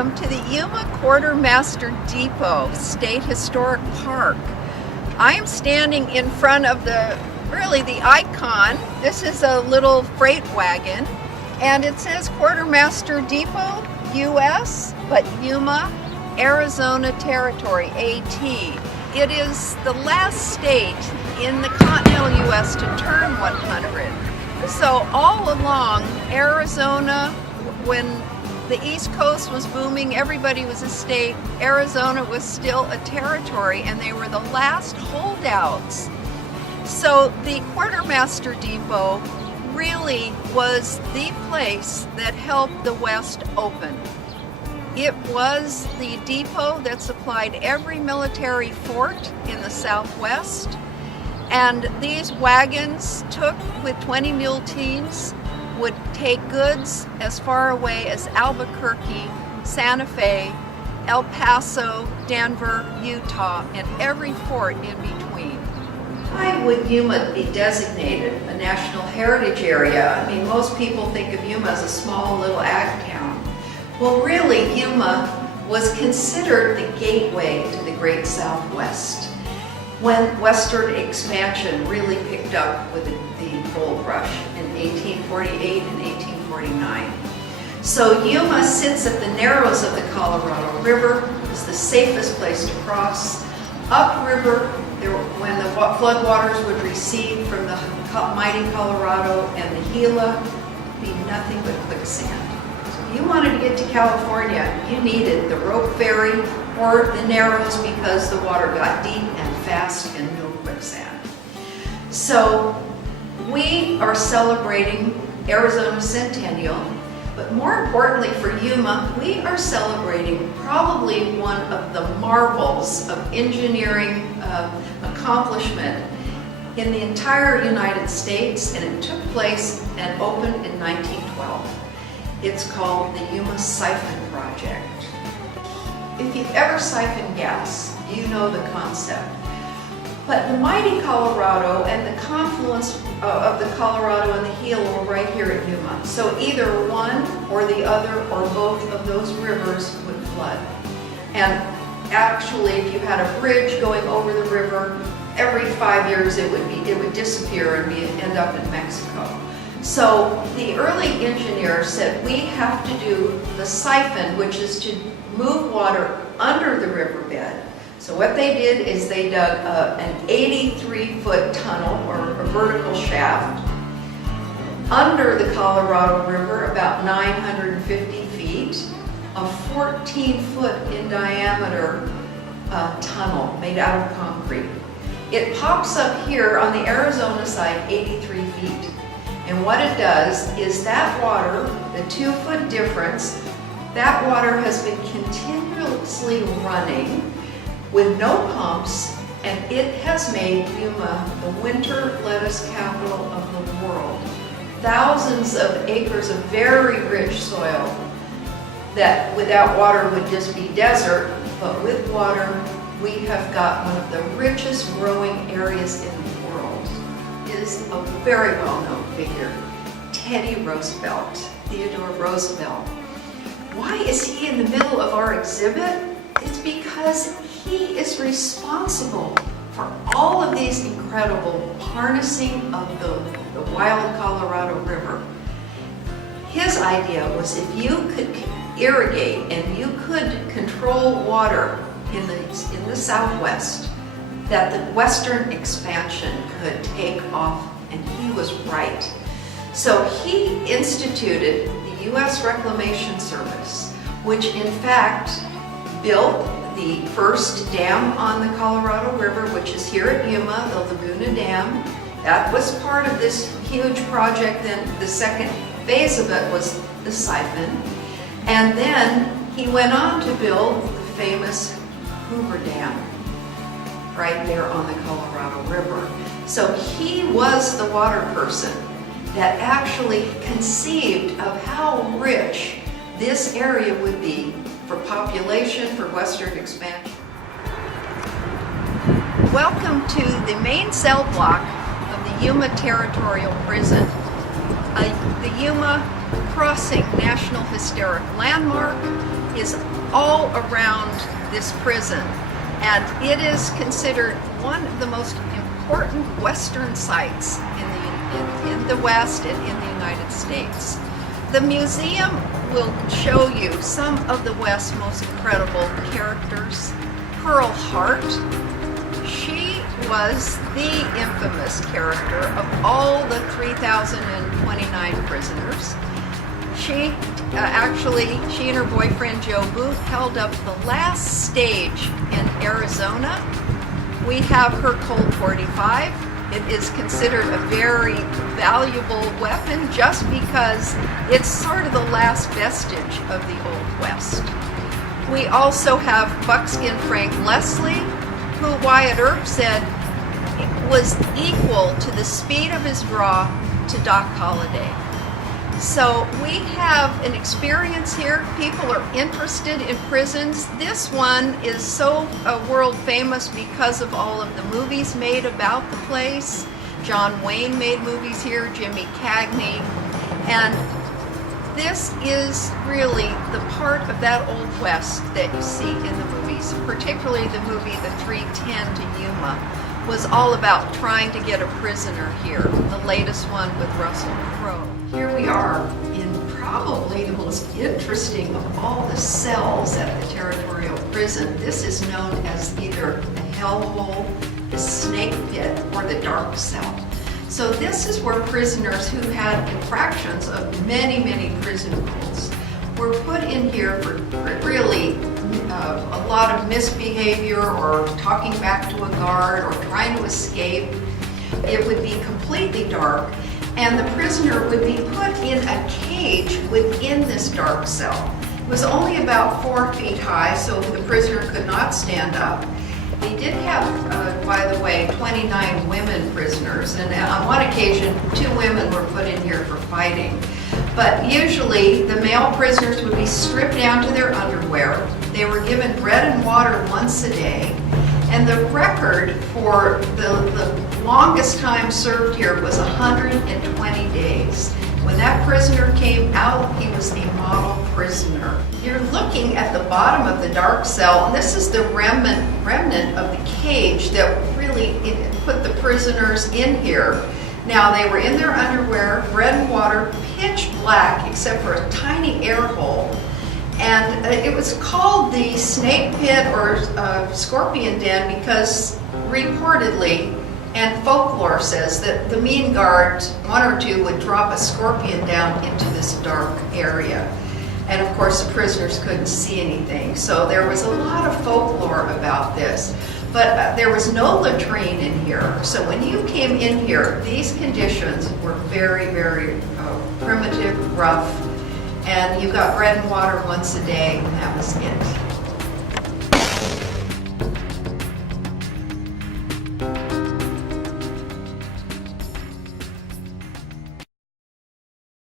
Welcome to the Yuma Quartermaster Depot State Historic Park. I am standing in front of the icon. This is a little freight wagon, and it says Quartermaster Depot, U.S., but Yuma, Arizona Territory, AT. It is the last state in the continental U.S. to turn 100. So all along, Arizona, when the East Coast was booming, everybody was a state. Arizona was still a territory, and they were the last holdouts. So the Quartermaster Depot really was the place that helped the West open. It was the depot that supplied every military fort in the Southwest, and these wagons took with 20 mule teams would take goods as far away as Albuquerque, Santa Fe, El Paso, Denver, Utah, and every fort in between. Why would Yuma be designated a National Heritage Area? I mean, most people think of Yuma as a small little ag town. Well, really, Yuma was considered the gateway to the Great Southwest when Western expansion really picked up with the gold rush in 1848 and 1849. So Yuma sits at the narrows of the Colorado River. It's the safest place to cross. Upriver, when the floodwaters would recede from the mighty Colorado and the Gila, it'd be nothing but quicksand. So if you wanted to get to California, you needed the rope ferry or the narrows because the water got deep and fast and no quicksand. So we are celebrating Arizona's centennial, but more importantly for Yuma, we are celebrating probably one of the marvels of engineering accomplishment in the entire United States, and it took place and opened in 1912. It's called the Yuma Siphon Project. If you've ever siphoned gas, you know the concept. But the mighty Colorado and the confluence of the Colorado and the Gila were right here at Yuma. So either one or the other or both of those rivers would flood. And actually, if you had a bridge going over the river, every 5 years it would disappear and end up in Mexico. So the early engineers said, we have to do the siphon, which is to move water under the riverbed. So what they did is they dug an 83-foot tunnel or a vertical shaft under the Colorado River, about 950 feet, a 14-foot in diameter tunnel made out of concrete. It pops up here on the Arizona side 83 feet. And what it does is that water, the 2-foot difference, that water has been continuously running with no pumps, and it has made Yuma the winter lettuce capital of the world. Thousands of acres of very rich soil that without water would just be desert, but with water we have got one of the richest growing areas in the world. It is a very well-known figure, Teddy Roosevelt, Theodore Roosevelt. Why is he in the middle of our exhibit? It's because he is responsible for all of these incredible harnessing of the wild Colorado River. His idea was if you could irrigate and you could control water in the Southwest, that the Western expansion could take off, and he was right. So he instituted the U.S. Reclamation Service, which in fact built the first dam on the Colorado River, which is here at Yuma, the Laguna Dam. That was part of this huge project. Then the second phase of it was the siphon. And then he went on to build the famous Hoover Dam right there on the Colorado River. So he was the water person that actually conceived of how rich this area would be for population, for Western expansion. Welcome to the main cell block of the Yuma Territorial Prison. The Yuma Crossing National Historic Landmark is all around this prison, and it is considered one of the most important Western sites in the West and in the United States. The museum will show you some of the West's most incredible characters. Pearl Hart, she was the infamous character of all the 3,029 prisoners. She and her boyfriend Joe Booth held up the last stage in Arizona. We have her Colt 45. It is considered a very valuable weapon just because it's sort of the last vestige of the Old West. We also have Buckskin Frank Leslie, who Wyatt Earp said was equal to the speed of his draw to Doc Holliday. So we have an experience here. People are interested in prisons. This one is so world famous because of all of the movies made about the place. John Wayne made movies here, Jimmy Cagney, and this is really the part of that Old West that you see in the movies, particularly the movie The 3:10 to Yuma was all about trying to get a prisoner here, the latest one with Russell Crowe. Here we are in probably the most interesting of all the cells at the Territorial Prison. This is known as either the hellhole, the snake pit, or the dark cell. So this is where prisoners who had infractions of many, many prison rules were put in here for really a lot of misbehavior or talking back to a guard or trying to escape. It would be completely dark, and the prisoner would be put in a cage within this dark cell. It was only about 4 feet high, so the prisoner could not stand up. They did have, by the way, 29 women prisoners, and on one occasion, 2 women were put in here for fighting. But usually, the male prisoners would be stripped down to their underwear. They were given bread and water once a day, and the record for the longest time served here was 120 days. When that prisoner came out, he was a model prisoner. You're looking at the bottom of the dark cell, and this is the remnant of the cage that really put the prisoners in here. Now, they were in their underwear, bread and water, pitch black, except for a tiny air hole. And it was called the snake pit or scorpion den because reportedly, and folklore says that the mean guards, 1 or 2, would drop a scorpion down into this dark area. And of course, the prisoners couldn't see anything. So there was a lot of folklore about this. But there was no latrine in here. So when you came in here, these conditions were very, very primitive, rough, and you got bread and water once a day, and that was it.